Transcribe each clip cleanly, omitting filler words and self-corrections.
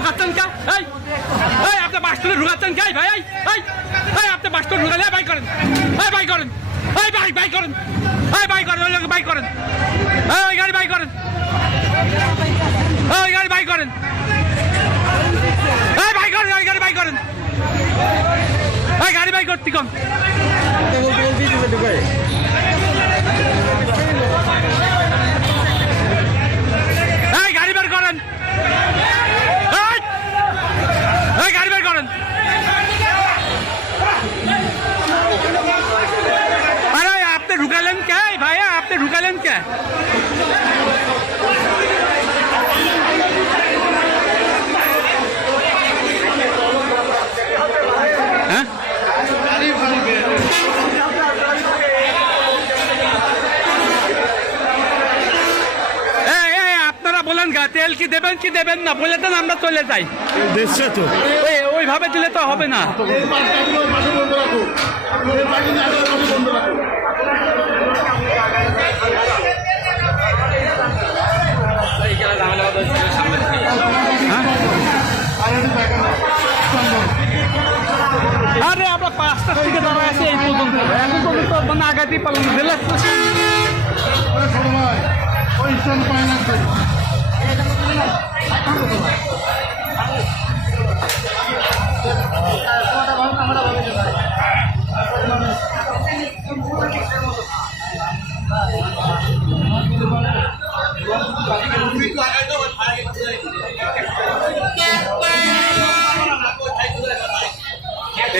ঢুকাচ্ছেন কে? এই আপনি বাস তুলে ঢুকাচ্ছেন কে ভাই? এই আপনি বাস তুলে ঢুকালে বাই করেন, বাই করেন, বাই করেন, বাই করেন, ওই বাই করেন, ওই গাড়ি বাই করেন, ওই গাড়ি বাই করেন, বাই করেন, ওই গাড়ি বাই করেন, ওই গাড়ি বাই করতে কম গাড়ি বের করেন, গাড়ি বের করেন। আরে আপনি ঢুকালেন কে ভাইয়া? আপনি ঢুকালেন কে? হ্যাঁ বলেন গা তেল কি দেবেন কি দেবেন না বলে দেন, আমরা চলে যাই। দেখছে তো ওইভাবে দিলে তো হবে না। আরে আমরা 5টার থেকে দাঁড়ায় আছি এই পর্যন্ত, এখন পর্যন্ত মানে আগাতেই পারলাম না। জেলা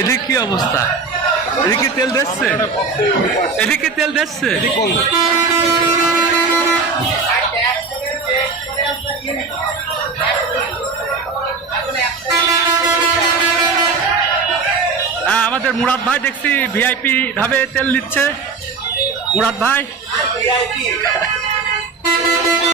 এদিকে কি অবস্থা? এদিকে তেল দিচ্ছে, এদিকে তেল দিচ্ছে। আমাদের মুরাদ ভাই দেখছি ভিআইপি ভাবে তেল নিচ্ছে। মুরাদ ভাই